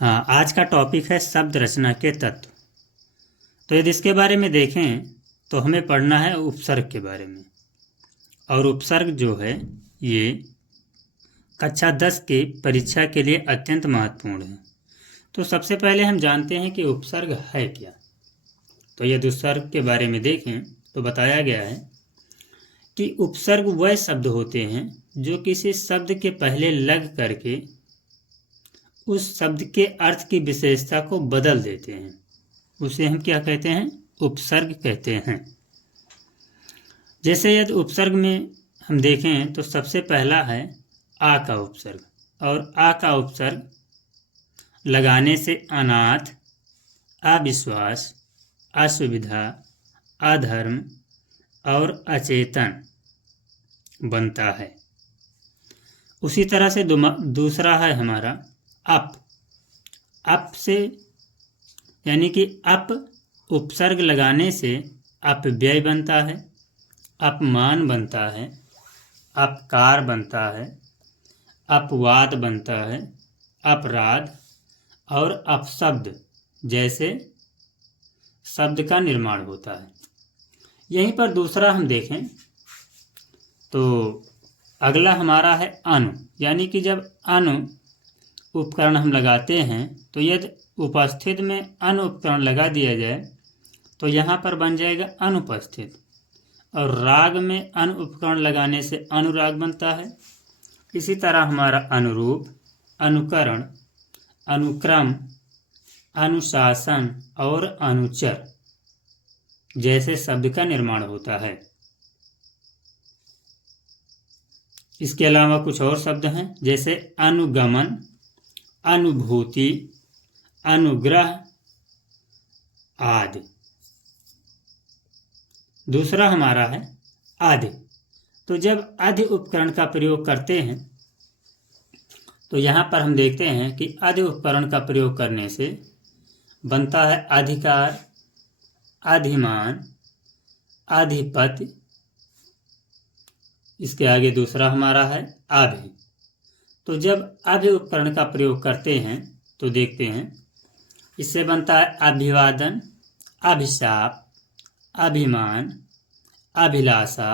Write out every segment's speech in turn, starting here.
हाँ, आज का टॉपिक है शब्द रचना के तत्व। तो यदि इसके बारे में देखें तो हमें पढ़ना है उपसर्ग के बारे में। और उपसर्ग जो है ये कक्षा 10 के परीक्षा के लिए अत्यंत महत्वपूर्ण है। तो सबसे पहले हम जानते हैं कि उपसर्ग है क्या। तो यदि उपसर्ग के बारे में देखें तो बताया गया है कि उपसर्ग वह शब्द होते हैं जो किसी शब्द के पहले लग करके उस शब्द के अर्थ की विशेषता को बदल देते हैं। उसे हम क्या कहते हैं? उपसर्ग कहते हैं। जैसे यदि उपसर्ग में हम देखें तो सबसे पहला है आ का उपसर्ग। और आ का उपसर्ग लगाने से अनाथ, अविश्वास, असुविधा, अधर्म और अचेतन बनता है। उसी तरह से दूसरा है हमारा अप। अप से यानी कि अप उपसर्ग लगाने से अपव्यय बनता है, अपमान बनता है, अपकार बनता है, अपवाद बनता है, अपराध और अपशब्द जैसे शब्द का निर्माण होता है। यहीं पर दूसरा हम देखें तो अगला हमारा है अनु। यानी कि जब अनु उपकरण हम लगाते हैं तो यदि उपस्थित में अनु उपकरण लगा दिया जाए तो यहाँ पर बन जाएगा अनुपस्थित। और राग में अनु उपकरण लगाने से अनुराग बनता है। इसी तरह हमारा अनुरूप, अनुकरण, अनुक्रम, अनुशासन और अनुचर जैसे शब्द का निर्माण होता है। इसके अलावा कुछ और शब्द हैं जैसे अनुगमन, अनुभूति, अनुग्रह आदि। दूसरा हमारा है आदि। तो जब आदि उपकरण का प्रयोग करते हैं तो यहाँ पर हम देखते हैं कि आदि उपकरण का प्रयोग करने से बनता है अधिकार, अधिमान, अधिपति। इसके आगे दूसरा हमारा है आभि। तो जब आभि उपकरण का प्रयोग करते हैं तो देखते हैं इससे बनता है अभिवादन, अभिशाप, अभिमान, अभिलाषा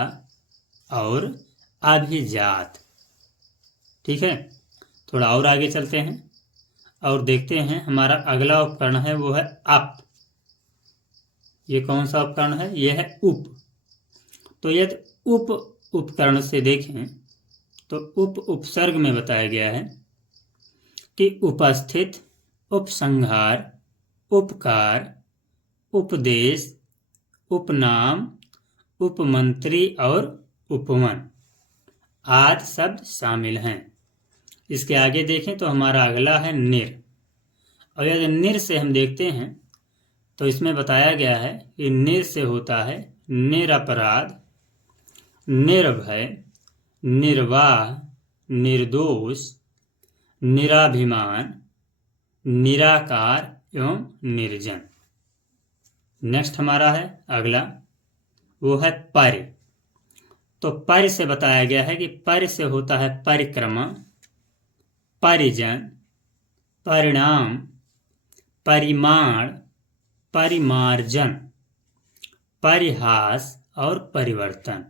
और अभिजात। ठीक है, थोड़ा और आगे चलते हैं और देखते हैं हमारा अगला उपकरण है वो है अप। ये कौन सा उपकरण है? ये है उप। तो यदि उप उपकरण से देखें तो उप उपसर्ग में बताया गया है कि उपस्थित, उपसंहार, उपकार, उपदेश, उपनाम, उपमंत्री और उपवन आदि शब्द शामिल हैं। इसके आगे देखें तो हमारा अगला है निर। और यदि निर से हम देखते हैं तो इसमें बताया गया है कि निर से होता है निरपराध, निर्भय, निर्वाह, निर्दोष, निराभिमान, निराकार एवं निर्जन। नेक्स्ट हमारा है अगला वो है पर्य। तो पर्य से बताया गया है कि पर्य से होता है परिक्रमा, परिजन, परिणाम, परिमाण, परिमार्जन, परिहास और परिवर्तन।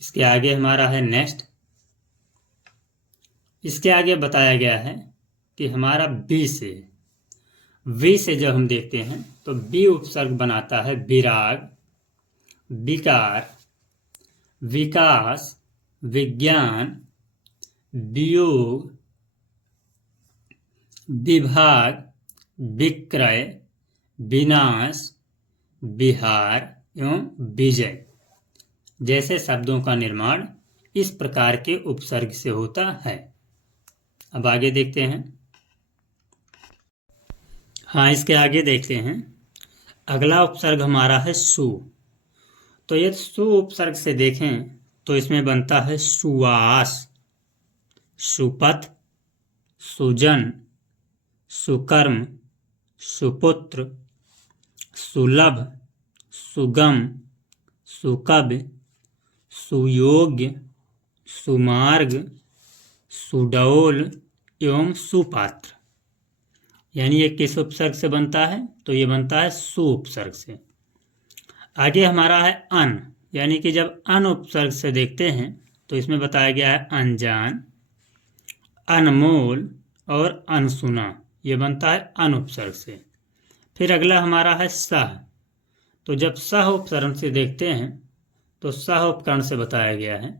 इसके आगे हमारा है नेक्स्ट। इसके आगे बताया गया है कि हमारा बी से, वी से जब हम देखते हैं तो बी उपसर्ग बनाता है विराग, विकार, विकास, विज्ञान, वियोग, विभाग, विक्रय, विनाश, विहार एवं विजय जैसे शब्दों का निर्माण इस प्रकार के उपसर्ग से होता है। अब आगे देखते हैं। हाँ, इसके आगे देखते हैं अगला उपसर्ग हमारा है सु। तो यदि सु उपसर्ग से देखें तो इसमें बनता है सुवास, सुपथ, सुजन, सुकर्म, सुपुत्र, सुलभ, सुगम, सुकव्य, सुयोग्य, सुमार्ग, सुडौल, एवं सुपात्र, यानी ये किस उपसर्ग से बनता है? तो ये बनता है सु उपसर्ग से। आगे हमारा है अन, यानी कि जब अन उपसर्ग से देखते हैं तो इसमें बताया गया है अनजान, अनमोल और अनसुना, ये बनता है अन उपसर्ग से। फिर अगला हमारा है सह, तो जब सह उपसर्ग से देखते हैं तो सह उपकरण से बताया गया है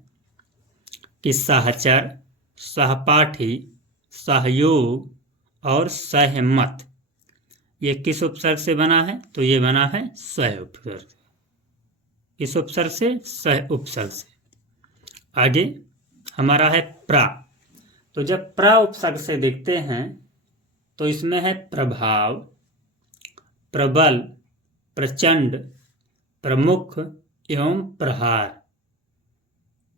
कि सहचर, सहपाठी, सहयोग और सहमत, ये किस उपसर्ग से बना है? तो ये बना है सह उपसर्ग से। किस उपसर्ग से? सह उपसर्ग से। आगे हमारा है प्रा, तो जब प्रा उपसर्ग से देखते हैं तो इसमें है प्रभाव, प्रबल, प्रचंड, प्रमुख एवं प्रहार,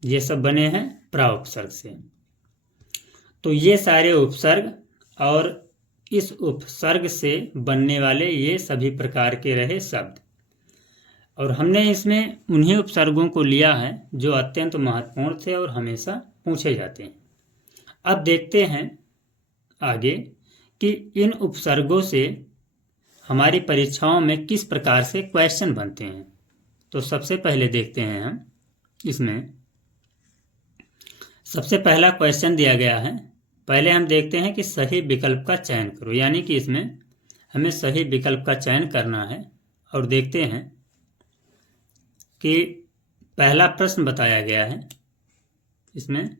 ये सब बने हैं प्रा उपसर्ग से। तो ये सारे उपसर्ग और इस उपसर्ग से बनने वाले ये सभी प्रकार के रहे शब्द, और हमने इसमें उन्हीं उपसर्गों को लिया है जो अत्यंत महत्वपूर्ण थे और हमेशा पूछे जाते हैं। अब देखते हैं आगे कि इन उपसर्गों से हमारी परीक्षाओं में किस प्रकार से क्वेश्चन बनते हैं। तो सबसे पहले देखते हैं हम इसमें सबसे पहला क्वेश्चन दिया गया है। पहले हम देखते हैं कि सही विकल्प का चयन करो, यानी कि इसमें हमें सही विकल्प का चयन करना है। और देखते हैं कि पहला प्रश्न बताया गया है, इसमें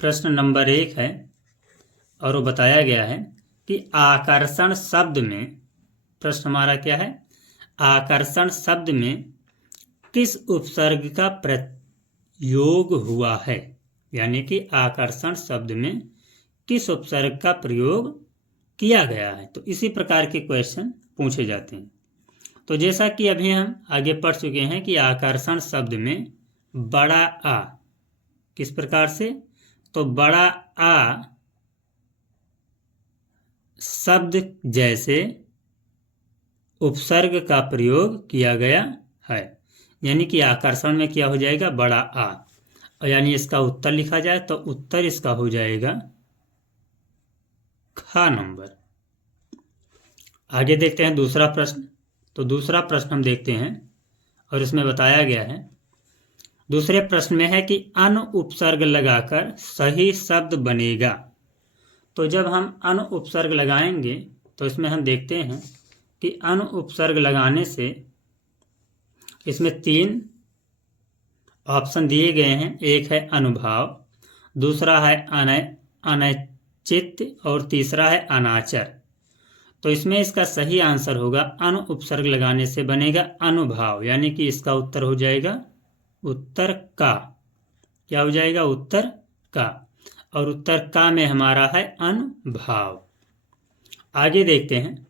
प्रश्न नंबर 1 है और वो बताया गया है कि आकर्षण शब्द में, प्रश्न हमारा क्या है? आकर्षण शब्द में किस उपसर्ग का प्रयोग हुआ है, यानी कि आकर्षण शब्द में किस उपसर्ग का प्रयोग किया गया है। तो इसी प्रकार के क्वेश्चन पूछे जाते हैं। तो जैसा कि अभी हम आगे पढ़ चुके हैं कि आकर्षण शब्द में बड़ा आ किस प्रकार से, तो बड़ा आ शब्द जैसे उपसर्ग का प्रयोग किया गया है, यानी कि आकर्षण में क्या हो जाएगा? बड़ा आ, और यानी इसका उत्तर लिखा जाए तो उत्तर इसका हो जाएगा ख नंबर। आगे देखते हैं दूसरा प्रश्न। तो दूसरा प्रश्न हम देखते हैं और इसमें बताया गया है, दूसरे प्रश्न में है कि अन उपसर्ग लगाकर सही शब्द बनेगा। तो जब हम अन उपसर्ग लगाएंगे तो इसमें हम देखते हैं कि अन उपसर्ग लगाने से इसमें 3 ऑप्शन दिए गए हैं। एक है अनुभाव, दूसरा है अनैचित्य और तीसरा है अनाचर। तो इसमें इसका सही आंसर होगा अन उपसर्ग लगाने से बनेगा अनुभाव, यानी कि इसका उत्तर हो जाएगा उत्तर का। क्या हो जाएगा? उत्तर का। और उत्तर का में हमारा है अनुभाव। आगे देखते हैं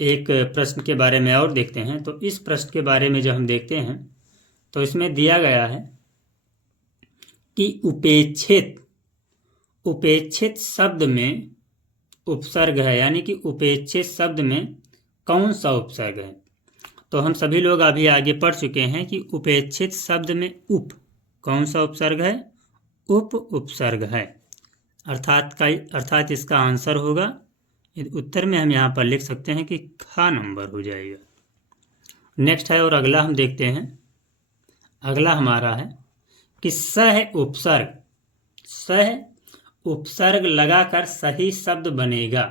एक प्रश्न के बारे में और देखते हैं। तो इस प्रश्न के बारे में जब हम देखते हैं तो इसमें दिया गया है कि उपेक्षित शब्द में उपसर्ग है, यानी कि उपेक्षित शब्द में कौन सा उपसर्ग है। तो हम सभी लोग अभी आगे पढ़ चुके हैं कि उपेक्षित शब्द में उप कौन सा उपसर्ग है? उप उपसर्ग है, अर्थात इसका आंसर होगा, उत्तर में हम यहाँ पर लिख सकते हैं कि ख नंबर हो जाएगा। नेक्स्ट है और अगला हम देखते हैं। अगला हमारा है कि सह उपसर्ग लगाकर सही शब्द बनेगा।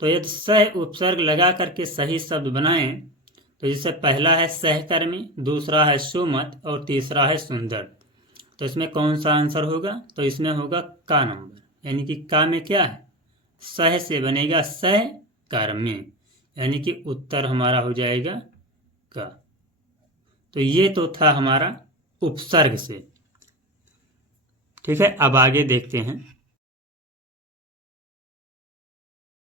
तो यदि सह उपसर्ग लगा करके सही शब्द बनाएं तो जैसे पहला है सहकर्मी, दूसरा है सुमत और तीसरा है सुंदर। तो इसमें कौन सा आंसर होगा? तो इसमें होगा का नंबर, यानी कि का में क्या है? सह से बनेगा सहकर्मी, यानी कि उत्तर हमारा हो जाएगा का। तो ये तो था हमारा उपसर्ग से। ठीक है, अब आगे देखते हैं।